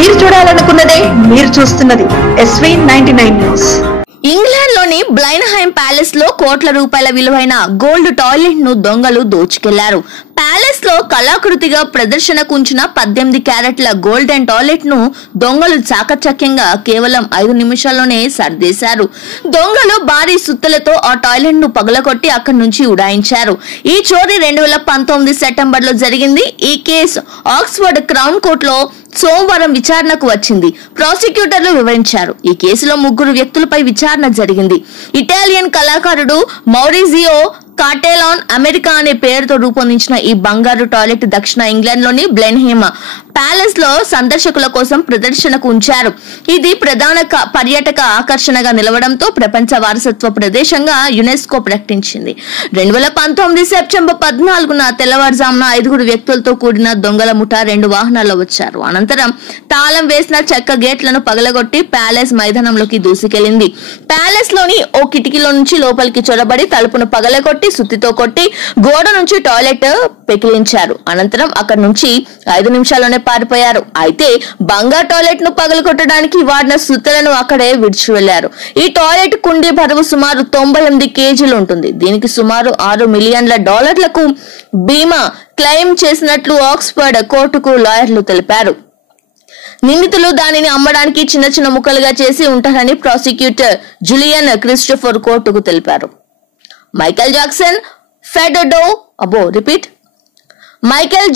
మీరు చూడాలనుకున్నదే మీరు చూస్తున్నది SV99 న్యూస్. ఇంగ్లాండ్ లోని బ్లైన్హైమ్ ప్యాలెస్ లో కోట్ల రూపాయల విలువైన గోల్డ్ టాయిలెట్ ను దొంగలు దోచుకెళ్లారు. ప్యాలెస్ లో కళాకృతిగా ప్రదర్శనకు ఉంచిన 18 క్యారెట్ల గోల్డెన్ టాయిలెట్ ను దొంగలు చాకచక్యంగా కేవలం 5 నిమిషాల్లోనే సర్దేశారు. దొంగలు భారీ సుత్తలతో ఆ టాయిలెట్ ను పగలగొట్టి అక్కడి నుంచి ఉడాయించారు. ఈ చోరీ 2019 సెప్టెంబర్ లో జరిగింది. ఈ కేసు ఆక్స్ఫర్డ్ క్రౌన్ కోర్టులో సోమవారం విచారణకు వచ్చింది. ప్రాసిక్యూటర్లు వివరించారు. ఈ కేసులో 3 వ్యక్తులపై విచారణ జరిగింది. ఇటాలియన్ కళాకారుడు మౌరిజియో కాటెలాన్ అమెరికా అనే పేరుతో రూపొందించిన ఈ బంగారు టాయిలెట్ దక్షిణ ఇంగ్లాండ్ లోని బ్లెన్హేమ్ ప్యాలెస్ లో సందర్శకుల కోసం ప్రదర్శనకు ఉంచారు. ఇది ప్రధాన పర్యాటక ఆకర్షణగా నిలవడంతో ప్రపంచ వారసత్వ ప్రదేశంగా యునెస్కో ప్రకటించింది. 2019 సెప్టెంబర్ 14న తెల్లవారుజామున 5 వ్యక్తులతో కూడిన దొంగల ముఠా 2 వాహనాల్లో వచ్చారు. అనంతరం తాళం వేసిన చెక్క గేట్లను పగలగొట్టి ప్యాలెస్ మైదానంలోకి దూసుకెళ్లింది. ప్యాలెస్ లోని ఓ కిటికీలో నుంచి లోపలికి చొరబడి తలుపును పగలగొట్టి సుత్తితో కొట్టి గోడ నుంచి టాయిలెట్ పెకిలించారు. అనంతరం అక్కడి నుంచి 5 నిమిషాల్లోనే పారిపోయారు. అయితే బంగారు టాయిలెట్ ను పగలగొట్టడానికి వాడిన సుత్తలను అక్కడే విడిచి వెళ్లారు. ఈ టాయిలెట్ కుండీ బరువు సుమారు 98 కేజీలు ఉంటుంది. దీనికి సుమారు $6 మిలియన్ల బీమా క్లెయిమ్ చేసినట్లు ఆక్స్ఫర్డ్ కోర్టుకు లాయర్లు తెలిపారు. నిందితులు దానిని అమ్మడానికి చిన్న ముక్కలుగా చేసి ఉంటారని ప్రాసిక్యూటర్ జూలియన్ క్రిస్టోఫర్ కోర్టుకు తెలిపారు. మైకేల్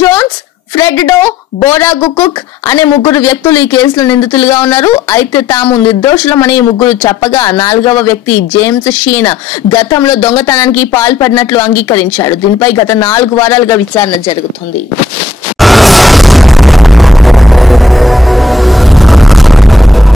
జోన్స్, ఫ్రెడ్ డో, బోరా గుకుక్ అనే 3 వ్యక్తులు ఈ కేసులో నిందితులుగా ఉన్నారు. అయితే తాము నిర్దోషులమని 3 చెప్పగా 4వ వ్యక్తి జేమ్స్ షీన్ గతంలో దొంగతనానికి పాల్పడినట్లు అంగీకరించాడు. దీనిపై గత 4 వారాలుగా విచారణ జరుగుతుంది.